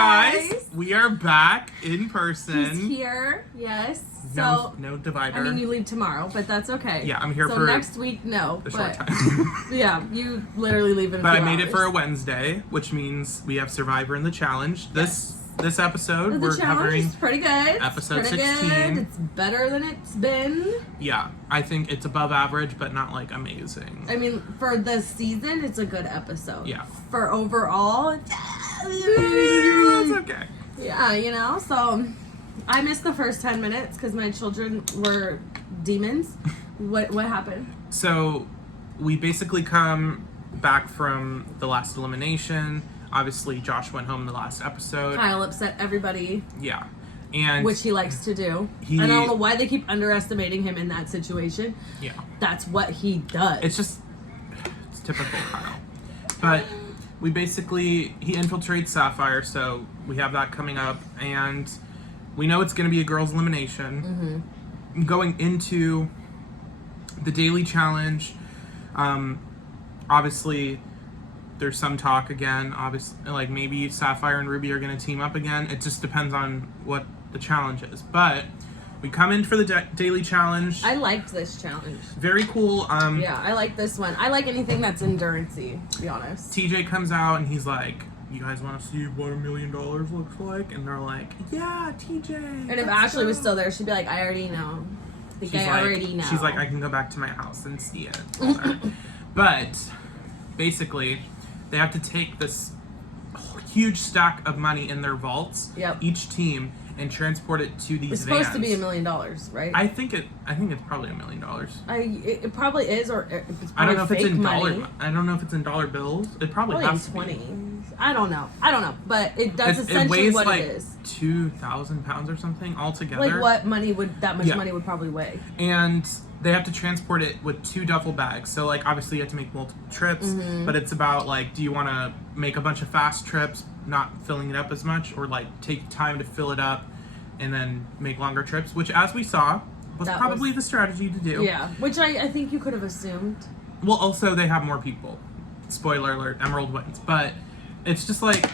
guys. We are back in person. He's here, yes. No divider. I mean, you leave tomorrow, but that's okay. Yeah, I'm here so for next week, no. a short time. Yeah, you literally leave in a But few I made hours. it for a Wednesday, which means we have Survivor in the challenge. This episode, we're covering is pretty good. episode pretty 16. Good. It's better than it's been. Yeah, I think it's above average, but not like amazing. I mean, for the season, it's a good episode. Yeah. For overall, It's okay. Yeah, you know, so I missed the first 10 minutes because my children were demons. What happened? So we basically come back from the last elimination. Obviously, Josh went home the last episode. Kyle upset everybody. Yeah. And which he likes to do. I don't know why they keep underestimating him in that situation. Yeah. That's what he does. It's typical Kyle. But he infiltrates Sapphire, so we have that coming up. And we know it's going to be a girls' elimination. Mm-hmm. Going into the daily challenge, obviously there's some talk again, obviously, like maybe Sapphire and Ruby are going to team up again. It just depends on what the challenge is. But we come in for the daily challenge. I liked this challenge. Very cool. Yeah, I like this one. I like anything that's endurance-y, to be honest. TJ comes out and he's like, you guys want to see what $1 million looks like? And they're like, yeah, TJ. And if Ashley was still there, she'd be like, I already know. I already know. She's like, I can go back to my house and see it. But basically, they have to take this huge stack of money in their vaults, each team, and transport it to these vans. It's supposed to be $1 million, right? I think it's probably $1 million. It probably is, or it's probably I don't know if it's in money. I don't know if it's in dollar bills. It probably has to 20. be. I don't know, but it does essentially it weighs what like it is. 2,000 pounds or something altogether. Like what money would that much money would probably weigh? And they have to transport it with 2 duffel bags. So like obviously you have to make multiple trips, but it's about like, do you want to make a bunch of fast trips, not filling it up as much, or like take time to fill it up and then make longer trips, which as we saw was probably the strategy to do. Yeah, which I think you could have assumed. Well, also they have more people. Spoiler alert, Emerald wins. But it's just like,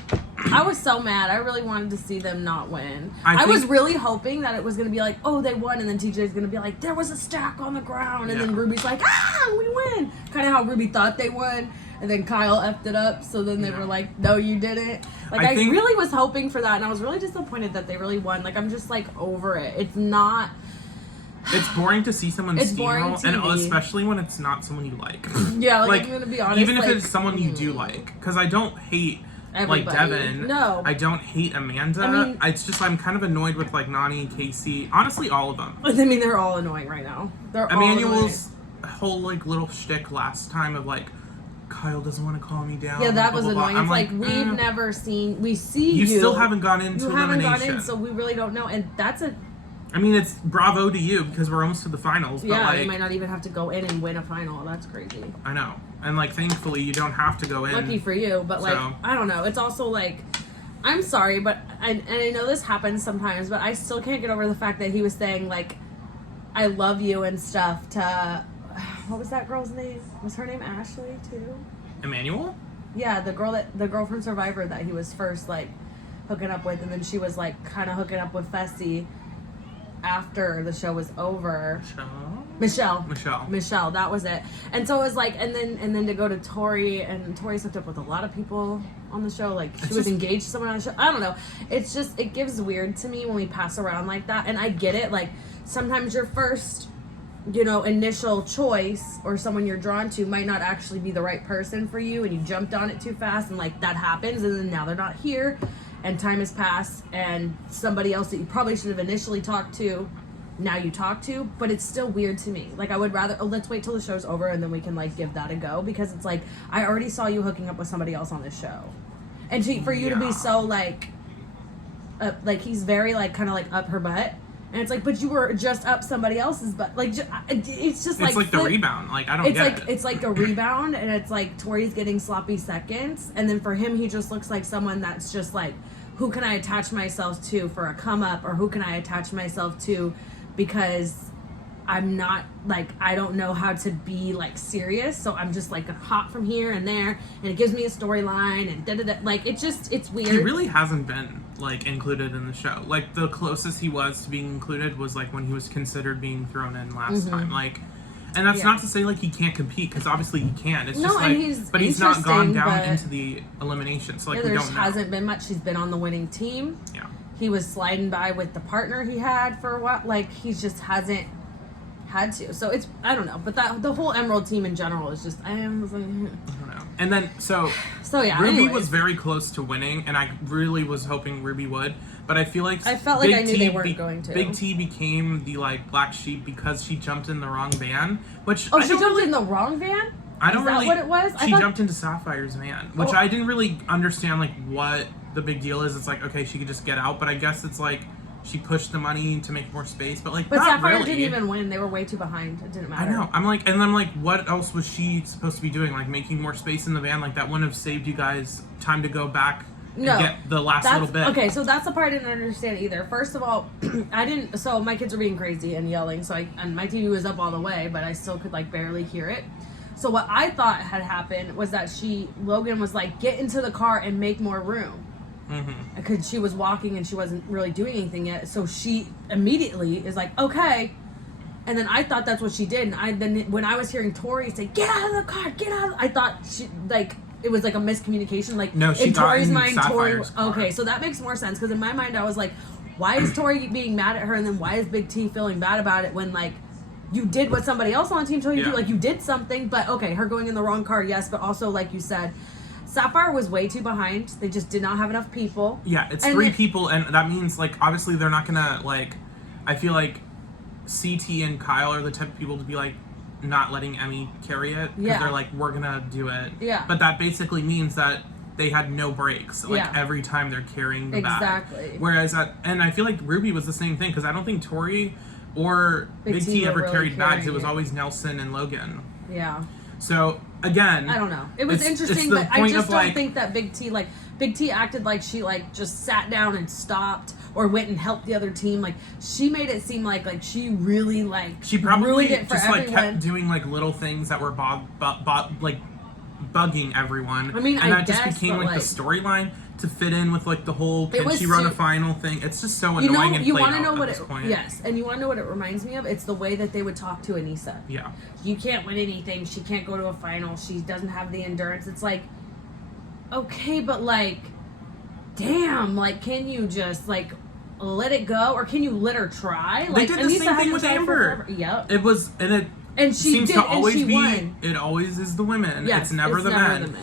I was so mad. I really wanted to see them not win. I was really hoping that it was going to be like, oh, they won, and then TJ's going to be like, there was a stack on the ground, and then Ruby's like, we win. Kind of how Ruby thought they won, and then Kyle effed it up, so then they were like, no, you didn't. Like, I really was hoping for that, and I was really disappointed that they really won. Like, I'm just, like, over it. It's not... It's boring to see someone steamroll, and TV. especially when it's not someone you like. Yeah, like I'm gonna be honest. Even if it's someone you do like, because I don't hate everybody. Like Devin. No, I don't hate Amanda. I mean, it's just I'm kind of annoyed with like Nani, Casey. Honestly, all of them. I mean, they're all annoying right now. They're Emmanuel's whole like little shtick last time of like, Kyle doesn't want to calm me down. Yeah, that blah, was blah, blah. annoying. It's like we've never seen. We see you. You still haven't gone into elimination. You haven't gone in, so we really don't know. And that's a. I mean, it's bravo to you because we're almost to the finals. But yeah, like, you might not even have to go in and win a final. That's crazy. I know. And like, thankfully, you don't have to go in. Lucky for you, but like, I don't know. It's also like, I'm sorry, but and I know this happens sometimes, but I still can't get over the fact that he was saying like, I love you and stuff to, what was that girl's name? Was her name Ashley too? Emmanuel? Yeah, the girl from Survivor that he was first like hooking up with, and then she was like kind of hooking up with Fessy after the show was over. Michelle, that was it. And so it was like, and then to go to Tori, and Tori's hooked up with a lot of people on the show. Like she was engaged to someone on the show. I don't know. It's just, it gives weird to me when we pass around like that. And I get it. Like sometimes your first, initial choice or someone you're drawn to might not actually be the right person for you, and you jumped on it too fast, and like that happens, and then now they're not here. And time has passed, and somebody else that you probably should have initially talked to, now you talk to, but it's still weird to me. Like, I would rather, let's wait till the show's over, and then we can, like, give that a go, because it's like, I already saw you hooking up with somebody else on this show. And for you to be so, like, he's very, like, kind of, like, up her butt, and it's like, but you were just up somebody else's butt. Like, it's just, like... It's like the rebound. Like, I don't get it. It's like a rebound, and it's like, Tori's getting sloppy seconds, and then for him, he just looks like someone that's just, like, who can I attach myself to for a come up, or who can I attach myself to because I'm not, like, I don't know how to be, like, serious, so I'm just, like, hop from here and there, and it gives me a storyline, and da-da-da. Like, it's weird. He really hasn't been, like, included in the show. Like, the closest he was to being included was, like, when he was considered being thrown in last time. Like, and that's not to say, like, he can't compete, because obviously he can. It's just, like, but he's not gone down into the elimination, so, like, we don't know. There hasn't been much. He's been on the winning team. Yeah. He was sliding by with the partner he had for a while. Like, he just hasn't had to. So it's, I don't know. But the whole Emerald team in general is just, I don't know. And then, so yeah, Ruby was very close to winning, and I really was hoping Ruby would. But I feel like I felt like I knew they weren't going to. Big T became the, like, black sheep because she jumped in the wrong van, which she jumped in the wrong van? I don't really. Is that what it was? She jumped into Sapphire's van, which I didn't really understand, like, what the big deal is. It's like, okay, she could just get out, but I guess it's like she pushed the money to make more space, but, like, but not Sapphire really. didn't even win. They were way too behind. It didn't matter. I know. I'm like, what else was she supposed to be doing? Like, making more space in the van? Like, that wouldn't have saved you guys time to go back and get the last little bit. Okay, so that's the part I didn't understand either. First of all, so my kids were being crazy and yelling, and my TV was up all the way, but I still could, like, barely hear it. So what I thought had happened was that Logan was like, get into the car and make more room. Because she was walking and she wasn't really doing anything yet. So she immediately is like, okay. And then I thought that's what she did. And when I was hearing Tori say, get out of the car, get out I thought she, like, it was like a miscommunication. Like, no, she in got Tori's in mind, Sapphire's car. Okay, so that makes more sense. Because in my mind, I was like, why is Tori being mad at her? And then why is Big T feeling bad about it when, like, you did what somebody else on the team told you to do? Like, you did something. But, okay, her going in the wrong car, yes. But also, like you said, Sapphire was way too behind. They just did not have enough people. Yeah, it's 3 people, and that means, like, obviously they're not gonna, like, I feel like CT and Kyle are the type of people to be, like, not letting Emmy carry it. Because they're like, we're gonna do it. Yeah. But that basically means that they had no breaks, like, every time they're carrying the bag. Exactly. Whereas, and I feel like Ruby was the same thing, because I don't think Tori or Big T ever really carried bags. It was always Nelson and Logan. Yeah. So, again, I don't know. It was interesting, but I just don't think that Big T acted like she, like, just sat down and stopped or went and helped the other team. Like, she made it seem like she really, like, she probably ruined it for just everyone. Like, kept doing, like, little things that were like bugging everyone. I mean, and that just became like the storyline to fit in with, like, the whole can she run a final thing. It's just so annoying and played out at this point. Yes, and you want to know what it reminds me of? It's the way that they would talk to Anissa. Yeah. You can't win anything. She can't go to a final. She doesn't have the endurance. It's like, okay, but, like, damn, like, can you just, like, let it go? Or can you let her try? Like, they did the Anissa same thing with Amber. Yep. It was, and she seems to always be, won. It always is the women. Yes, it's never the men.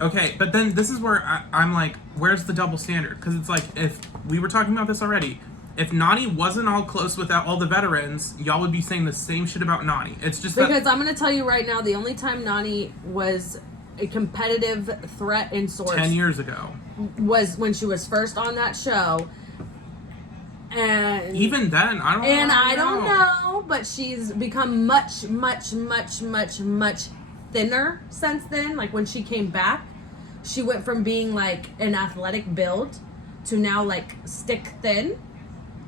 Okay, but then this is where I'm like, where's the double standard? Because it's like, if we were talking about this already, if Nani wasn't all close with all the veterans, y'all would be saying the same shit about Nani. It's just because I'm going to tell you right now, the only time Nani was a competitive threat in sorts 10 years ago was when she was first on that show. And even then, I don't know, but she's become much, much, much, much, much thinner since then. Like, when she came back, she went from being, like, an athletic build to now, like, stick thin.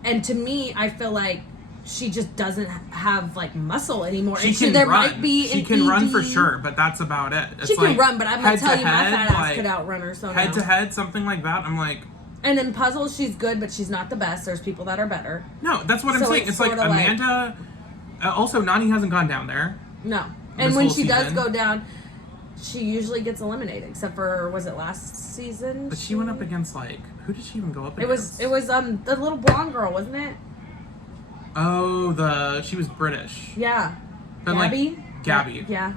And to me, I feel like she just doesn't have, like, muscle anymore. She can run. She can run for sure, but that's about it. She can run, but I'm gonna tell you, my fat ass could outrun her. So head to head, something like that. I'm like. And in puzzles, she's good, but she's not the best. There's people that are better. No, that's what I'm saying. It's like Amanda. Also, Nani hasn't gone down there. No, and when she does go down, she usually gets eliminated. Except for, was it last season? But she went up against, like, who did she even go up against? It was the little blonde girl, wasn't it? Oh, she was British. Yeah. But Gabby. Yeah.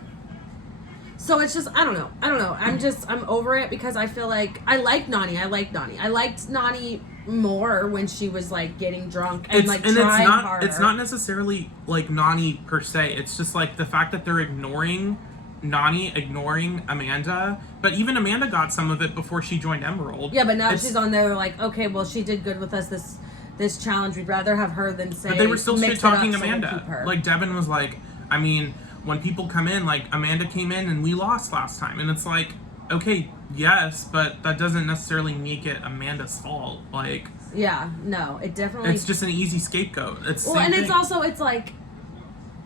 So it's just, I don't know. I'm over it because I feel like I like Nani. I liked Nani more when she was, like, getting drunk and trying harder. It's not necessarily, like, Nani per se. It's just, like, the fact that they're ignoring Nani, ignoring Amanda. But even Amanda got some of it before she joined Emerald. Yeah, but now she's on there like, okay, well, she did good with us this challenge. We'd rather have her than say. But they were still shit talking Amanda. So we'll keep her. Like, Devin was like, I mean, when people come in, like, Amanda came in and we lost last time. And it's like, okay, yes, but that doesn't necessarily make it Amanda's fault. Like, yeah, no, it definitely. It's just an easy scapegoat. It's it's also, it's like,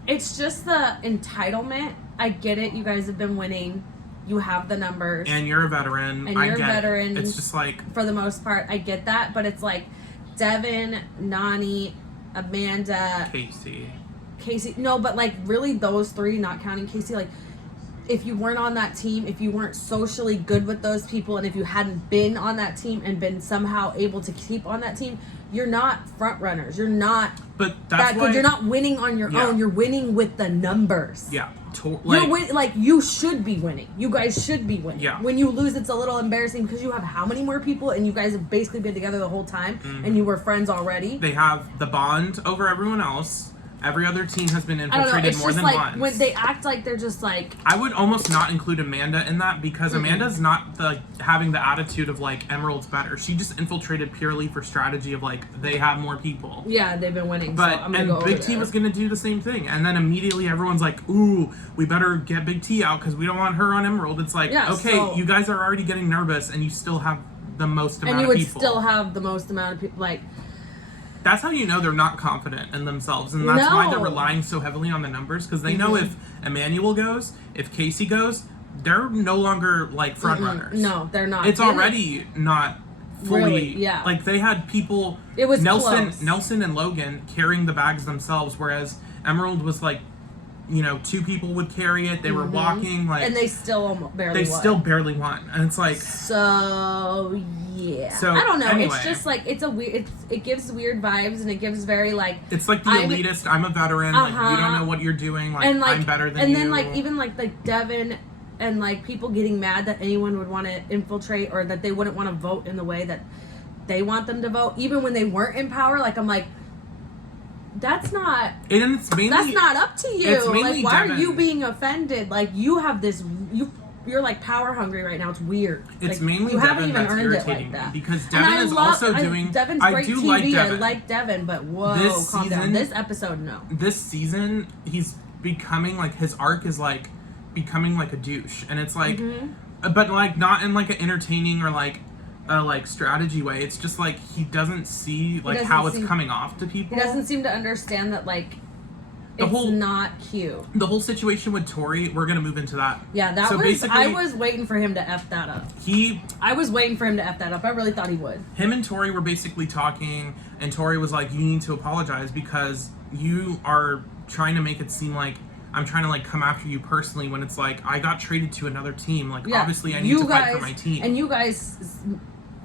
It's just the entitlement. I get it. You guys have been winning. You have the numbers. And you're a veteran. And you're a veteran. It's just like... For the most part, I get that. But it's like Devin, Nani, Amanda... Casey. No, but like really those three, not counting Casey, like if you weren't on that team, if you weren't socially good with those people, and if you hadn't been on that team and been somehow able to keep on that team, you're not front runners. You're not but that's that good. You're not winning on your own. You're winning with the numbers. Yeah. Like you should be winning. You guys should be winning. Yeah. When you lose, it's a little embarrassing because you have how many more people, and you guys have basically been together the whole time, and you were friends already. They have the bond over everyone else. Every other team has been infiltrated more than once. When they act like they're just like... I would almost not include Amanda in that because Amanda's not having the attitude of like Emerald's better. She just infiltrated purely for strategy of like they have more people. Yeah, they've been winning. But so I'm gonna go Big T was gonna do the same thing, and then immediately everyone's like, "Ooh, we better get Big T out because we don't want her on Emerald." It's like, you guys are already getting nervous, and you still have the most amount of people. And you would still have the most amount of people, like... That's how you know they're not confident in themselves, and that's why they're relying so heavily on the numbers, because they know if Emmanuel goes, if Casey goes, they're no longer, like, front runners. No, they're not. It's already not fully... Really, Like, they had people... It was Nelson and Logan carrying the bags themselves, whereas Emerald was, like, you know, two people would carry it, they were walking, like... And they still barely won. They still barely won, and it's like... So... Yeah. So, I don't know. Anyway, it's just like it's a weird. It gives weird vibes, and it gives very like. It's like the elitist. I'm a veteran. Like you don't know what you're doing. Like, and I'm better than you. And then like even like Devin and like people getting mad that anyone would want to infiltrate or that they wouldn't want to vote in the way that they want them to vote, even when they weren't in power. Like I'm like, that's not. And it's mainly that's not up to you. It's mainly like why Devin. are you being offended? Like you have this You're like power hungry right now. It's weird. It's like, mainly you Devin that's irritating me because Devin is also doing. Devin's I great do TV. like Devin. I like Devin, but whoa, calm down. This episode, no. This season, he's becoming like his arc is like becoming like a douche, and it's like, but like not in like an entertaining or like a like strategy way. It's just like he doesn't see like how it's coming off to people. He doesn't seem to understand that like. It's not cute. The whole situation with Tori, we're gonna move into that. Yeah, that so was. I was waiting for him to F that up. I was waiting for him to F that up. I really thought he would. Him and Tori were basically talking, and Tori was like, "You need to apologize because you are trying to make it seem like I'm trying to like come after you personally when it's like I got traded to another team. Like obviously I need to fight for my team." And you guys,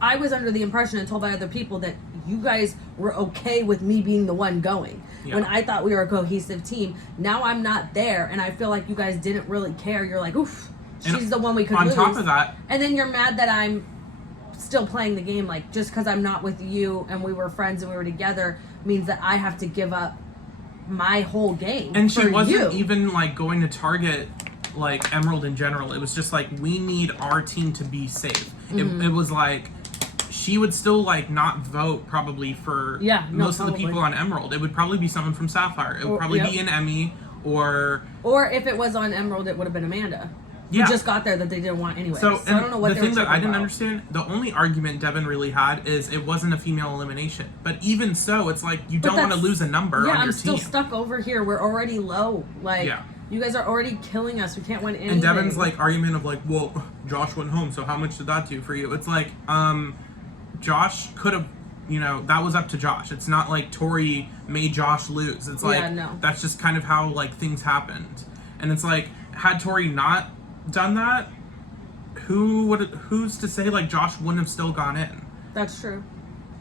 I was under the impression and told by other people that you guys were okay with me being the one going. Yeah. When I thought we were a cohesive team. Now I'm not there, and I feel like you guys didn't really care. You're like, oof, she's the one we could lose. On top of that... And then you're mad that I'm still playing the game. Like, just because I'm not with you and we were friends and we were together means that I have to give up my whole game. And she wasn't even, like, going to target, like, Emerald in general. It was just like, we need our team to be safe. It was like... She would still like not vote probably for most of the people on Emerald. It would probably be someone from Sapphire. It would probably be an Emmy or if it was on Emerald, it would have been Amanda. Yeah, who just got there that they didn't want anyway. So I don't know what the thing that I didn't understand. The only argument Devin really had is it wasn't a female elimination. But even so, it's like you don't want to lose a number on your team. I'm still stuck over here. We're already low. Like you guys are already killing us. We can't win anything. And Devin's like argument of like, well, Josh went home, so how much did that do for you? It's like, Josh could have, you know, that was up to Josh. It's not like Tori made Josh lose. It's like, that's just kind of how, like, things happened. And it's like, had Tori not done that, who's to say, like, Josh wouldn't have still gone in? That's true.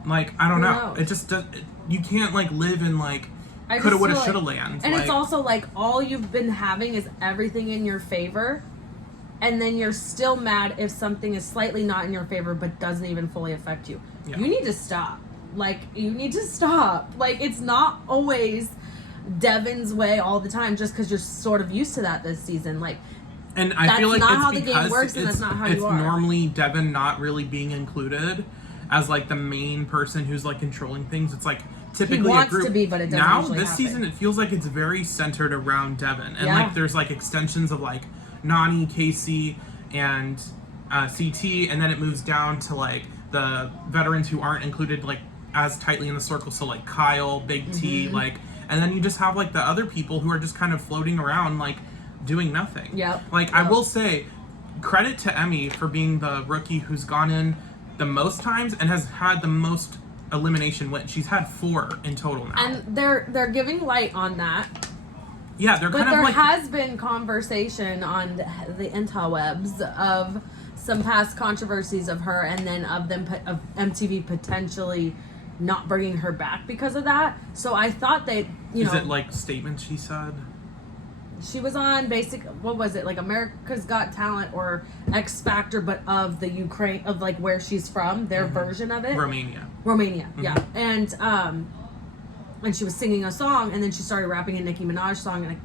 Like, I don't know. It just does, you can't, like, live in, like, coulda, woulda, shoulda land. And it's also, like, all you've been having is everything in your favor. And then you're still mad if something is slightly not in your favor but doesn't even fully affect you. Yeah. You need to stop. Like, you need to stop. Like, it's not always Devin's way all the time just because you're sort of used to that this season. Like, and I feel like that's not it's how the game works, and that's not how you are. It's normally Devin not really being included as, like, the main person who's, like, controlling things. It's, like, typically he wants a group. To be, but it doesn't now, usually this happen. season, it feels like it's very centered around Devin. And, like, there's, like, extensions of, like, Nani, Casey, and CT, and then it moves down to like the veterans who aren't included like as tightly in the circle. So like Kyle, Big T, like and then you just have like the other people who are just kind of floating around like doing nothing. Yep. Like I will say, credit to Emmy for being the rookie who's gone in the most times and has had the most elimination wins. She's had 4 in total now. And they're giving light on that. Yeah, they're kind but of like... there has been conversation on the interwebs of some past controversies of her, and then of MTV potentially not bringing her back because of that. So I thought they, Is it like statements she said? She was on what was it, like America's Got Talent or X Factor, but of the Ukraine, of like where she's from, their version of it. Romania, yeah. And she was singing a song, and then she started rapping a Nicki Minaj song, and I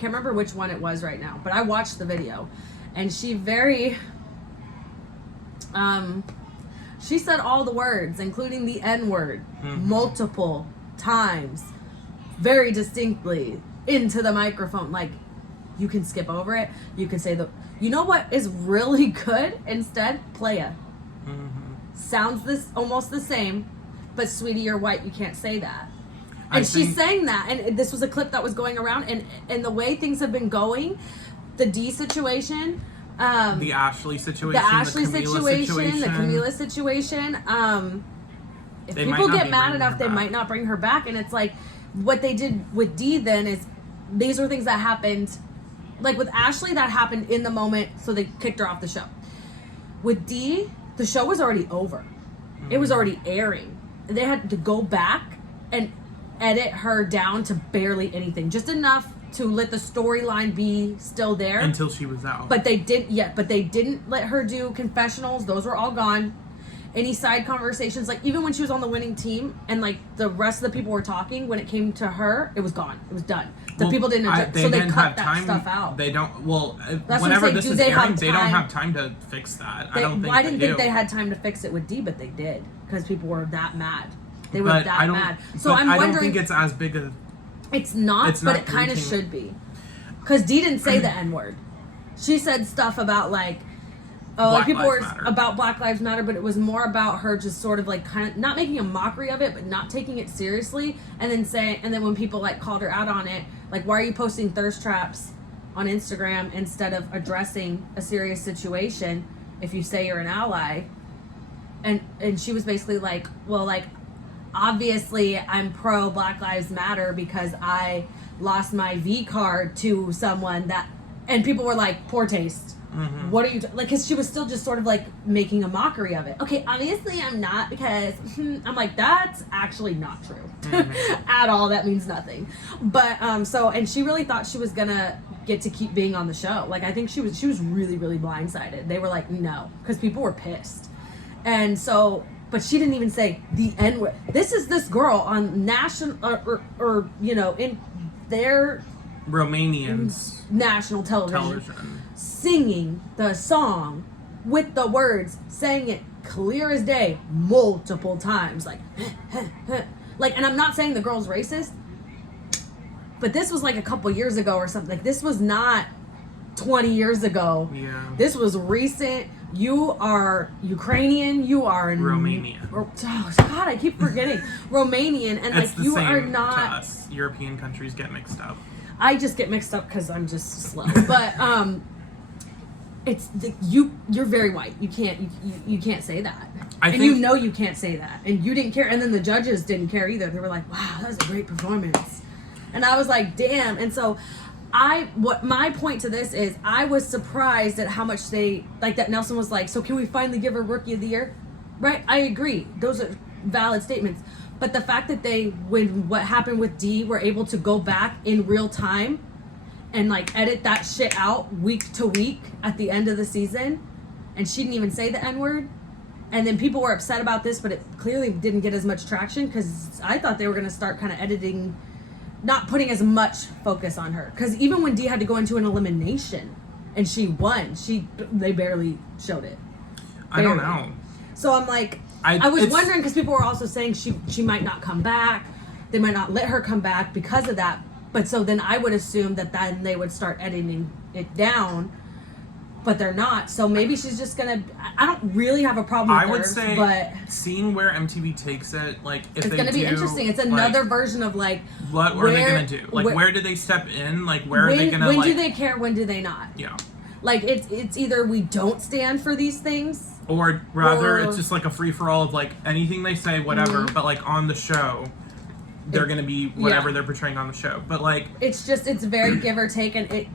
can't remember which one it was right now, but I watched the video, and she she said all the words, including the N-word, multiple times, very distinctly, into the microphone. Like, you can skip over it, you can say you know what is really good instead? Playa. Sounds almost the same, but sweetie, you're white, you can't say that. And she's saying that, and this was a clip that was going around, and the way things have been going, the D situation, the Ashley situation, the Camila situation, if people get mad enough, they might not bring her back. And it's like, what they did with D then is, these were things that happened, like with Ashley, that happened in the moment, so they kicked her off the show. With D, the show was already over. It was already airing. They had to go back and edit her down to barely anything, just enough to let the storyline be still there until she was out. But they didn't let her do confessionals. Those were all gone. Any side conversations, like even when she was on the winning team and like the rest of the people were talking, when it came to her, it was gone. It was done. People didn't so they cut that stuff out. They don't. Well, that's whenever this is airing, they don't have time to fix that. I didn't think they had time to fix it with D, but they did, because people were that mad. They were that mad. So I'm wondering. I don't think it's as big a. It's not, but it kind of should be. Because Dee didn't say the N-word. She said stuff about like, people were about Black Lives Matter, but it was more about her just sort of like kind of not making a mockery of it, but not taking it seriously. And then when people like called her out on it, like, why are you posting thirst traps on Instagram instead of addressing a serious situation if you say you're an ally? And she was basically like, well, like, obviously I'm pro Black Lives Matter because I lost my V card to someone that, and people were like, poor taste. What are you like? Because she was still just sort of like making a mockery of it. Okay, obviously I'm not, because I'm like, that's actually not true at all. That means nothing. But and she really thought she was gonna get to keep being on the show. Like, I think she was really, really blindsided. They were like, no, because people were pissed. And so, but she didn't even say the N-word. This is this girl on national or in their Romanians national television. Singing the song with the words, saying it clear as day multiple times, like, like, and I'm not saying the girl's racist, but this was like a couple years ago or something. Like, this was not 20 years ago. Yeah. This was recent. You are Ukrainian. You are in Romanian. Oh God, I keep forgetting. Romanian, and it's like, you are not. To us. European countries get mixed up. I just get mixed up because I'm just slow. But you're very white. You can't say that. You can't say that, and you didn't care. And then the judges didn't care either. They were like, "Wow, that was a great performance," and I was like, "Damn!" And so, what my point to this is, I was surprised at how much they like that. Nelson was like, "So can we finally give her Rookie of the Year?" Right? I agree. Those are valid statements. But the fact that when what happened with Dee, were able to go back in real time and like edit that shit out week to week at the end of the season, and she didn't even say the N-word, and then people were upset about this, but it clearly didn't get as much traction, because I thought they were going to start kind of editing, not putting as much focus on her, because even when Dee had to go into an elimination and she won, they barely showed it. I don't know. So I'm like, I was wondering, because people were also saying she might not come back. They might not let her come back because of that. But so then I would assume that then they would start editing it down. but they're not. So maybe she's just gonna. I don't really have a problem with I would her, say, but seeing where MTV takes it, like, if it's they gonna be do, interesting. It's another like, version of, like, what are they gonna do? Like, where do they step in? Like, where are they gonna, when like... do they care, when do they not? Yeah. Like, it's either we don't stand for these things... Or rather, it's just, like, a free-for-all of, like, anything they say, whatever, but, like, on the show... They're gonna be whatever they're portraying on the show, but like it's very give or take, and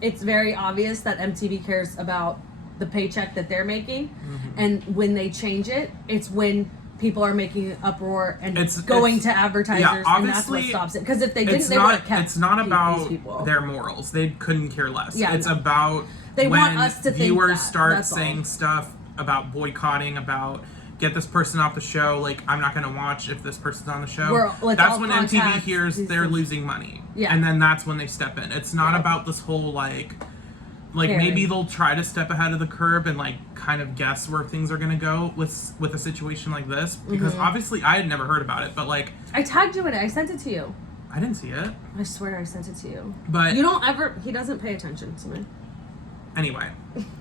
it's very obvious that MTV cares about the paycheck that they're making, and when they change it, it's when people are making an uproar and going to advertisers, and that's what stops it. Because if they didn't, they would have kept. It's not about their morals; they couldn't care less. Yeah, it's about they when want us to viewers think start saying stuff about boycotting, about. Get this person off the show. Like, I'm not going to watch if this person's on the show. That's when MTV hears they're losing money. Yeah. And then that's when they step in. It's not about this whole, like maybe they'll try to step ahead of the curve and, like, kind of guess where things are going to go with a situation like this. Because obviously I had never heard about it, but, like... I tagged you in it. I sent it to you. I didn't see it. I swear I sent it to you. But... You don't ever... He doesn't pay attention to me. Anyway.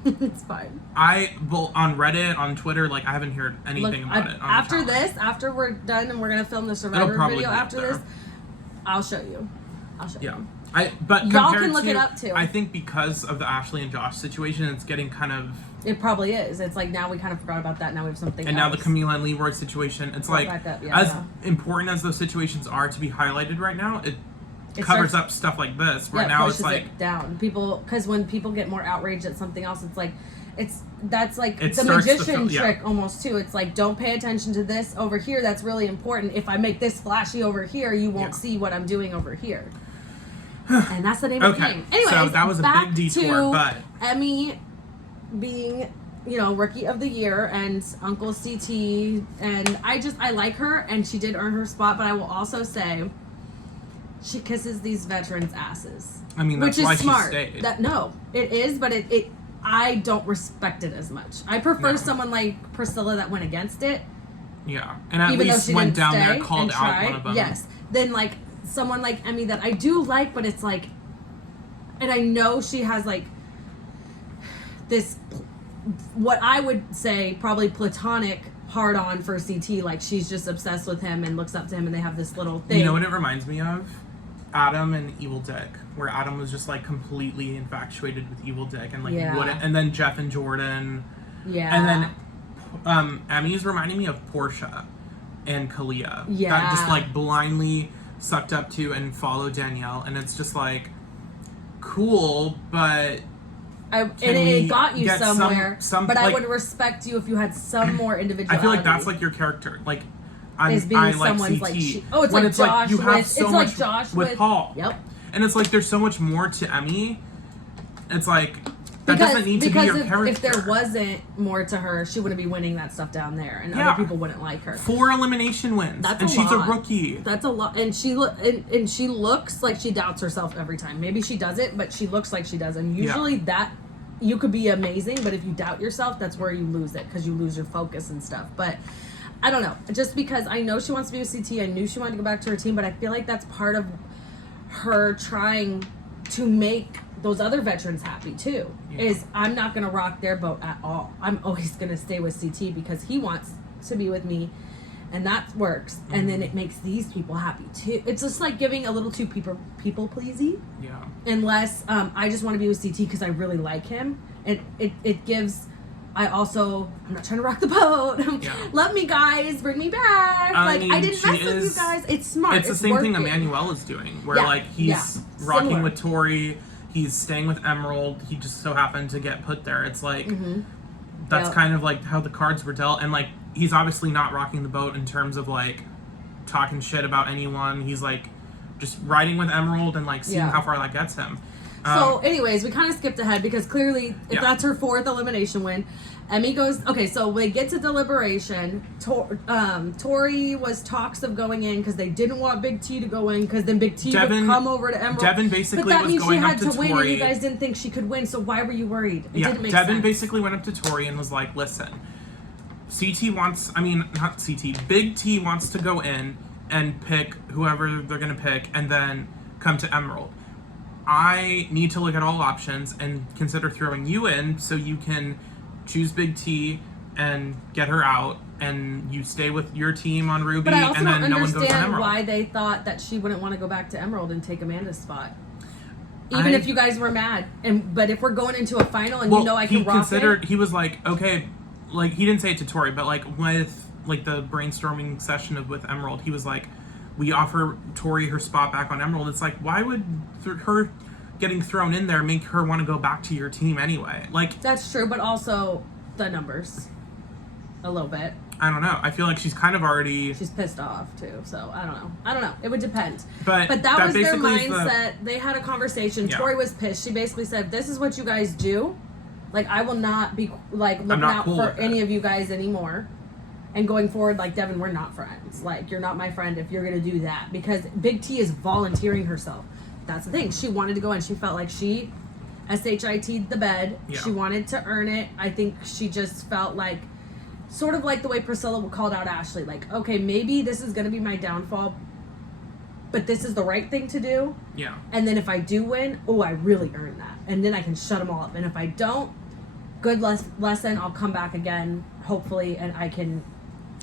It's fine. On Reddit, on Twitter, like, I haven't heard anything about it. After we're done and we're going to film the Survivor video after this, I'll show you. you. But y'all can look it up too. I think because of the Ashley and Josh situation, it's getting kind of... It probably is. It's like now we kind of forgot about that. Now we have something and else. Now the Camila and Leroy situation, it's like, important as those situations are to be highlighted right now, it covers up stuff like this where now it's like down people, because when people get more outraged at something else, it's like that's like it the magician trick almost too. It's like, don't pay attention to this over here, that's really important. If I make this flashy over here, you won't see what I'm doing over here. And that's the name of the game. Anyway, so that was a big detour, but Emmy being, you know, Rookie of the Year and Uncle CT, and I like her, and she did earn her spot, but I will also say she kisses these veterans' asses. I mean, that's which is why smart. She stayed. It is, but it I don't respect it as much. I prefer someone like Priscilla that went against it. Yeah, and at least went down there and called out one of them. Yes, then like someone like Emmy that I do like, but it's like, and I know she has like this, what I would say probably platonic hard on for CT. Like, she's just obsessed with him and looks up to him, and they have this little thing. You know what it reminds me of? Adam and Evil Dick, where Adam was just like completely infatuated with Evil Dick, and like he wouldn't, and then Jeff and Jordan, and then Emmy's reminding me of Portia and Kalia, that just like blindly sucked up to and followed Danielle, and it's just like cool, but it got you somewhere. But I would respect you if you had some more individuality. I feel like that's like your character, like. I like CT. Like it's when like it's Josh like you have so much like Josh with Paul. Yep. And it's like there's so much more to Emmy. It's like that doesn't need to be your character. If there wasn't more to her, she wouldn't be winning that stuff down there, and other people wouldn't like her. 4 elimination wins, and she's a rookie. That's a lot, and she looks like she doubts herself every time. Maybe she doesn't, but she looks like she does, and usually that. You could be amazing, but if you doubt yourself, that's where you lose it, because you lose your focus and stuff. But I don't know. Just because I know she wants to be with CT, I knew she wanted to go back to her team, but I feel like that's part of her trying to make those other veterans happy too. Is I'm not going to rock their boat at all. I'm always going to stay with CT because he wants to be with me, and that works. Mm-hmm. And then it makes these people happy too. It's just like giving a little too people pleasy. Yeah. Unless I just want to be with CT because I really like him, and it gives. I'm not trying to rock the boat. Love me, guys. Bring me back. I didn't mess with you guys. It's smart. It's the same thing Emmanuel is doing, where like he's rocking with Tori, he's staying with Emerald. He just so happened to get put there. It's like that's kind of like how the cards were dealt, and like he's obviously not rocking the boat in terms of like talking shit about anyone. He's like just riding with Emerald and like seeing how far that gets him. So, anyways, we kind of skipped ahead because clearly, if that's her 4th elimination win, Emmy goes. Okay, so they get to deliberation. Tori was talks of going in because they didn't want Big T to go in because then Big T would come over to Emerald. Devin basically but that was means going she had up to win, Tori. and you guys didn't think she could win. So why were you worried? It didn't make Devin sense. basically went up to Tori and was like, "Listen, Big T wants to go in and pick whoever they're gonna pick, and then come to Emerald." I need to look at all options and consider throwing you in so you can choose Big T and get her out, and you stay with your team on Ruby, But I also and then don't no one goes on understand Emerald. why they thought that she wouldn't want to go back to Emerald and take Amanda's spot. Even if you guys were mad, but if we're going into a final and I can rock it. He was like, okay, like he didn't say it to Tori, but like with like the brainstorming session with Emerald, he was like, we offer Tori her spot back on Emerald. It's like, why would her getting thrown in there make her want to go back to your team anyway? Like, that's true, but also the numbers. A little bit. I don't know. I feel like she's kind of already... She's pissed off, too. So, I don't know. It would depend. But that was their mindset. They had a conversation. Yeah. Tori was pissed. She basically said, this is what you guys do. Like, I will not be, like, looking out for any of you guys anymore. And going forward, like, Devin, we're not friends. Like, you're not my friend if you're going to do that. Because Big T is volunteering herself. That's the thing. She wanted to go in. She felt like she SHIT'd the bed. Yeah. She wanted to earn it. I think she just felt like... Sort of like the way Priscilla called out Ashley. Like, okay, maybe this is going to be my downfall, but this is the right thing to do. Yeah. And then if I do win, I really earned that. And then I can shut them all up. And if I don't, good lesson, I'll come back again, hopefully, and I can,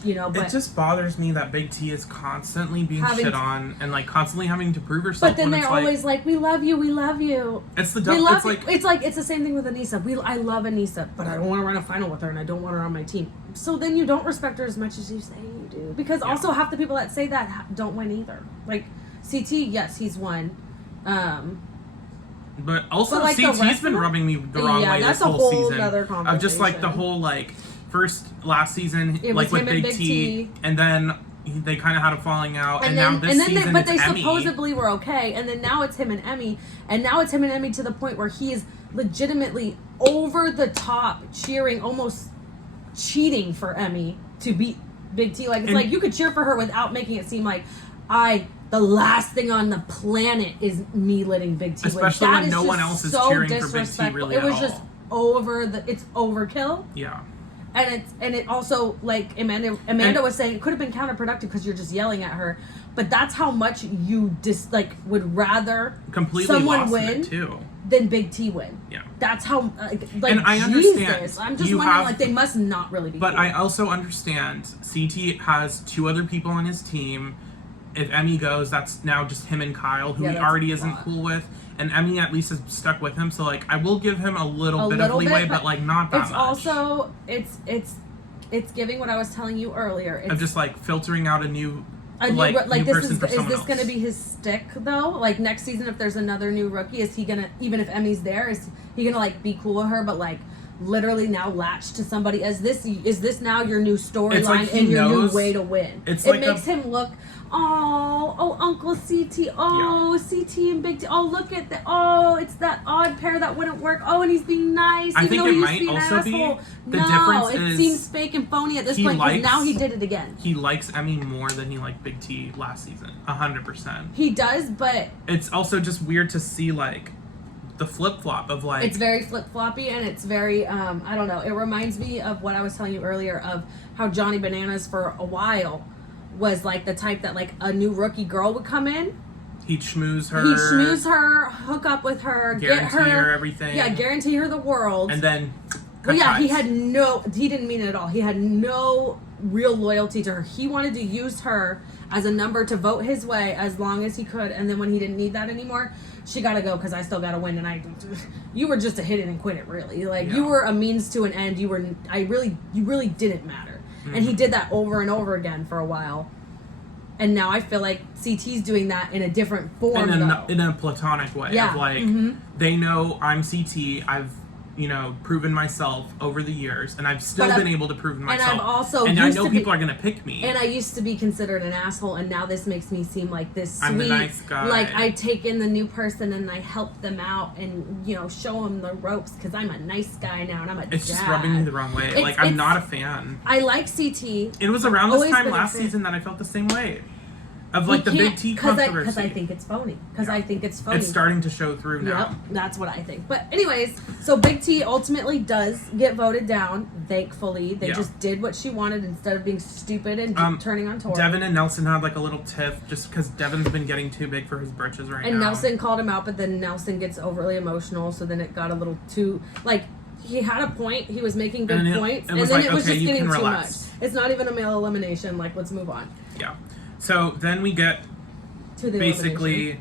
But it just bothers me that Big T is constantly being shit on and, like, constantly having to prove herself. But then they're always like, we love you, we love you. It's the dumb... It's the same thing with Anissa. I love Anissa, but I don't want to run a final with her, and I don't want her on my team. So then you don't respect her as much as you say you do. Because also half the people that say that don't win either. Like, CT, yes, he's won. But also like CT's been rubbing me the wrong way this whole season. Of just, like, the whole, like... last season, like with Big T, and then they kind of had a falling out, and now this season but they Emmy. Supposedly were okay, and then now it's him and Emmy, to the point where he is legitimately over the top cheering, almost cheating for Emmy to beat Big T. Like, it's like you could cheer for her without making it seem like the last thing on the planet is me letting Big T win. Especially when no one else is cheering for Big T really at all. It was just it's overkill. Yeah. And it also, like Amanda was saying, it could have been counterproductive because you're just yelling at her. But that's how much you would rather someone win than Big T win. Yeah. That's how, and I understand. Jesus. I'm just wondering, like, they must not really be But cool. I also understand CT has 2 other people on his team. If Emmy goes, that's now just him and Kyle, who he already isn't cool with. And Emmy at least is stuck with him, so, like, I will give him a little bit of leeway, but like, not that much. It's also, it's giving what I was telling you earlier. It's of just, like, filtering out a new person for someone else. Is this going to be his stick, though? Like, next season, if there's another new rookie, is he going to, even if Emmy's there, is he going to, like, be cool with her, but, like, literally now latch to somebody? Is this now your new storyline and your new way to win? It makes him look... Oh, Uncle CT. Oh, yeah. CT and Big T. Oh, look at that. Oh, it's that odd pair that wouldn't work. Oh, and he's being nice. I think it might also be the difference is... it seems fake and phony at this point, because now he did it again. He likes Emmy more than he liked Big T last season. 100%. He does, but... It's also just weird to see, like, the flip-flop of, like... It's very flip-floppy, and it's very, I don't know. It reminds me of what I was telling you earlier of how Johnny Bananas, for a while... was like the type that, like, a new rookie girl would come in. He'd schmooze her, hook up with her, guarantee get her everything. Yeah, guarantee her the world. And then But yeah, he didn't mean it at all. He had no real loyalty to her. He wanted to use her as a number to vote his way as long as he could, and then when he didn't need that anymore, she gotta go because I still gotta win, and you were just a hit it and quit it, really. Like, you were a means to an end. You really didn't matter. Mm-hmm. And he did that over and over again for a while. And now I feel like CT's doing that in a different form, in a platonic way. Yeah. Of, like, they know I'm CT. I've, proven myself over the years, and I've still been able to prove myself. And I've also I know people are going to pick me. And I used to be considered an asshole, and now this makes me seem like this sweet, I'm the nice guy. Like, I take in the new person and I help them out and, show them the ropes because I'm a nice guy now and I'm a dad. It's just rubbing me the wrong way. I'm not a fan. I like CT. It was around this time last season that I felt the same way. of like the Big T controversy. Because I think it's phony. Because I think it's phony. It's starting to show through now. Yep, that's what I think. But anyways, so Big T ultimately does get voted down. Thankfully, they just did what she wanted instead of being stupid and turning on Tori. Devin and Nelson had like a little tiff just because Devin's been getting too big for his britches right now. And Nelson called him out, but then Nelson gets overly emotional, so then it got a little too like. He had a point. He was making good points, and then like, it was just getting too much. It's not even a male elimination. Like, let's move on. Yeah. So then we get to the basically.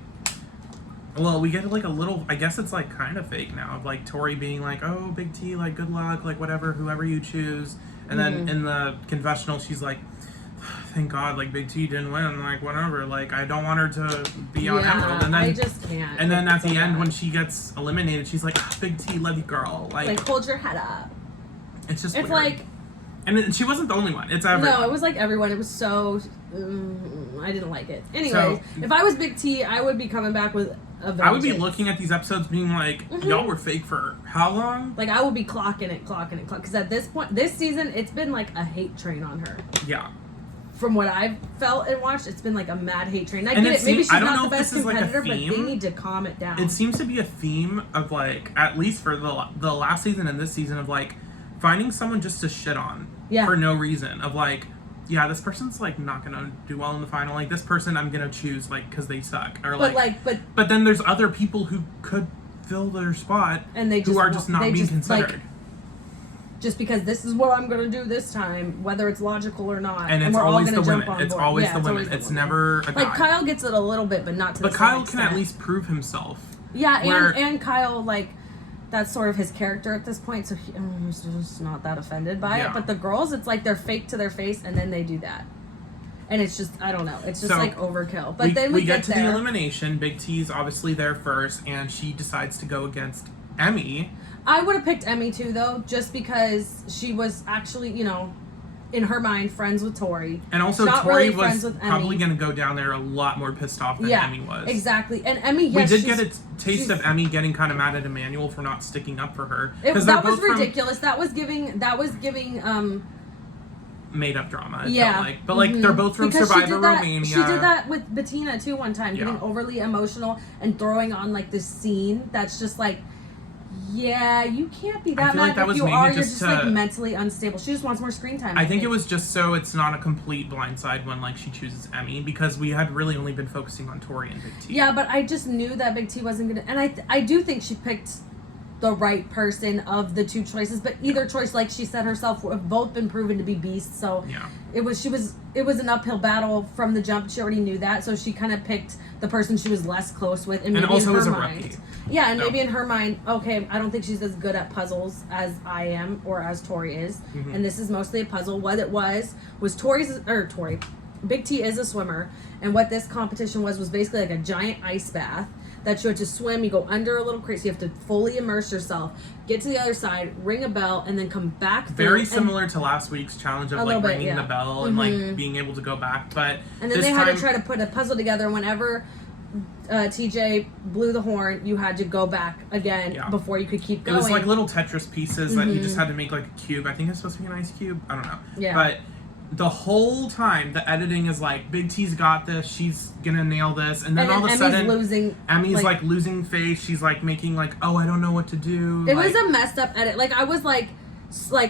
Well, we get like a little. I guess it's like kind of fake now of like Tori being like, "Oh, Big T, like good luck, like whatever, whoever you choose." And then in the confessional, she's like, "Thank God, like Big T didn't win, like whatever. Like I don't want her to be on Emerald." And then I just can't. And then at the end, when she gets eliminated, she's like, oh, "Big T, love you, girl." Like hold your head up. It's just it's weird. like. And she wasn't the only one. It's everyone. No, it was like everyone. It was so... I didn't like it. Anyways, if I was Big T, I would be coming back with a vengeance. I would be looking at these episodes being like, y'all were fake for how long? Like, I would be clocking it. Because at this point, this season, it's been like a hate train on her. Yeah. From what I've felt and watched, it's been like a mad hate train. I get it. Maybe she's not the best competitor, but they need to calm it down. It seems to be a theme of like, at least for the last season and this season, of like, finding someone just to shit on for no reason. Of like, yeah, this person's like not gonna do well in the final. Like this person, I'm gonna choose like because they suck. Or but then there's other people who could fill their spot and they just, who are just not being considered. Like, just because this is what I'm gonna do this time, whether it's logical or not, and it's we're always all gonna the jump women. on It's board. always the women. It's never a guy. Like Kyle gets it a little bit, but not to. But Kyle can at least prove himself. Yeah, and Kyle like. That's sort of his character at this point, so he's just not that offended by it. But the girls, it's like they're fake to their face, and then they do that. And it's just, I don't know. It's just like overkill. But then we get to the elimination. Big T's obviously there first, and she decides to go against Emmy. I would have picked Emmy too, though, just because she was actually, in her mind, friends with Tori. And also, Tori was probably going to go down there a lot more pissed off than Emmy was. Exactly. And Emmy, we did get a taste of Emmy getting kind of mad at Emmanuel for not sticking up for her. That was ridiculous. That was giving made up drama. But they're both from Survivor Romania. She did that with Bettina too one time, getting overly emotional and throwing on like this scene that's just like. Yeah, you can't be that mad. If you are, you're just like mentally unstable. She just wants more screen time. I think it was just so it's not a complete blindside when like she chooses Emmy, because we had really only been focusing on Tori and Big T. Yeah, but I just knew that Big T wasn't gonna, and I do think she picked the right person of the two choices. But either choice, like she said herself, have both been proven to be beasts. So it was an uphill battle from the jump. She already knew that, so she kind of picked the person she was less close with, and maybe also in her a mind. rookie. Yeah, and maybe in her mind, okay, I don't think she's as good at puzzles as I am or as Tori is, and this is mostly a puzzle. What it was Big T is a swimmer, and what this competition was basically like a giant ice bath that you have to swim. You go under a little crate, so you have to fully immerse yourself, get to the other side, ring a bell, and then come back through. Very similar to last week's challenge of like ringing the bell and like being able to go back. But and then they had to try to put a puzzle together. Whenever TJ blew the horn, you had to go back again before you could keep going. It was like little Tetris pieces that you just had to make like a cube. I think it's supposed to be an ice cube. I don't know. Yeah. But the whole time, the editing is like, Big T's got this. She's gonna nail this. And then all of a sudden, Emmy's like losing face. She's like making like, oh, I don't know what to do. It was a messed up edit. Like I was like,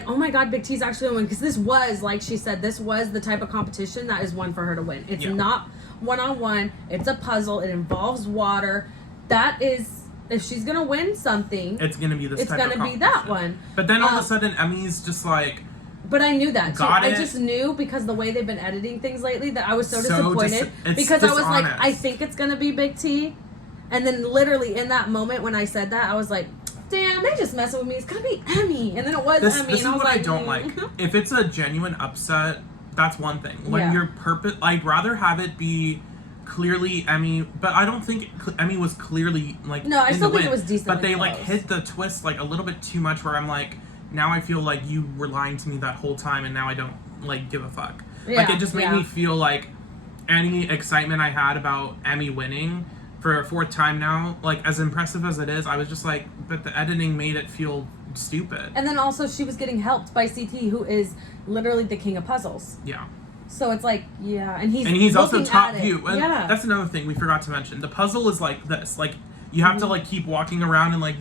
oh my God, Big T's actually gonna win, because this was, like she said, this was the type of competition that is one for her to win. It's not one-on-one. It's a puzzle. It involves water. That is, if she's gonna win something, it's gonna be this. It's gonna be that one. But then all of a sudden, Emmy's just like. But I knew that too. I just knew, because the way they've been editing things lately, that I was so disappointed. Because I was like, I think it's gonna be Big T, and then literally in that moment when I said that, I was like, damn, they just messing with me. It's gonna be Emmy, and then it was Emmy. This is what I don't like. If it's a genuine upset, that's one thing. When you're I'd rather have it be clearly Emmy, but I don't think Emmy was clearly like. No, I still think it was decent. But they like hit the twist like a little bit too much, where I'm like, now I feel like you were lying to me that whole time, and now I don't like give a fuck. Like it just made me feel like any excitement I had about Emmy winning for a fourth time now, like as impressive as it is, I was just like, but the editing made it feel stupid. And then also she was getting helped by CT, who is literally the king of puzzles. Yeah. So it's like, yeah, and he's also looking top at it. view. And yeah, that's another thing we forgot to mention. The puzzle is like this. Like you have to like keep walking around and like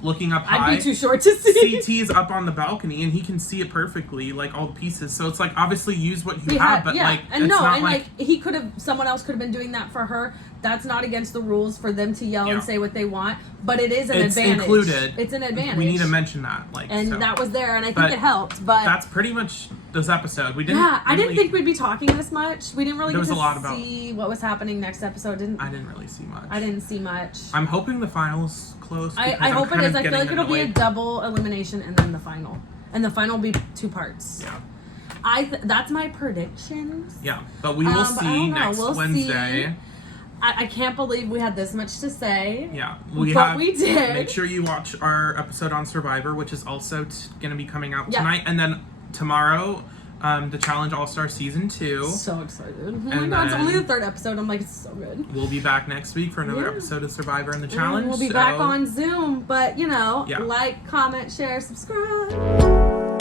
looking up high. I'd be too short to see. CT is up on the balcony and he can see it perfectly, like all the pieces. So it's like obviously use what you have, but like and it's no, not and like he could have, someone else could have been doing that for her. That's not against the rules for them to yell and say what they want, but it is an advantage. It's included. It's an advantage. We need to mention that, that was there, and I think it helped. But that's pretty much this episode. We didn't. Yeah, I didn't think we'd be talking this much. We didn't really get to see what was happening next episode. I didn't really see much. I didn't see much. I'm hoping the final's close. I hope it is. I feel like it'll be a double elimination and then the final, and the final will be 2 parts. Yeah. That's my predictions. Yeah, but we will see next Wednesday. See. I can't believe we had this much to say. Yeah, we did. Make sure you watch our episode on Survivor, which is also going to be coming out tonight, and then tomorrow, the Challenge All-Star Season 2. So excited! Oh my god, it's only the 3rd episode. I'm like, it's so good. We'll be back next week for another episode of Survivor and the Challenge. We'll be back on Zoom, but like, comment, share, subscribe.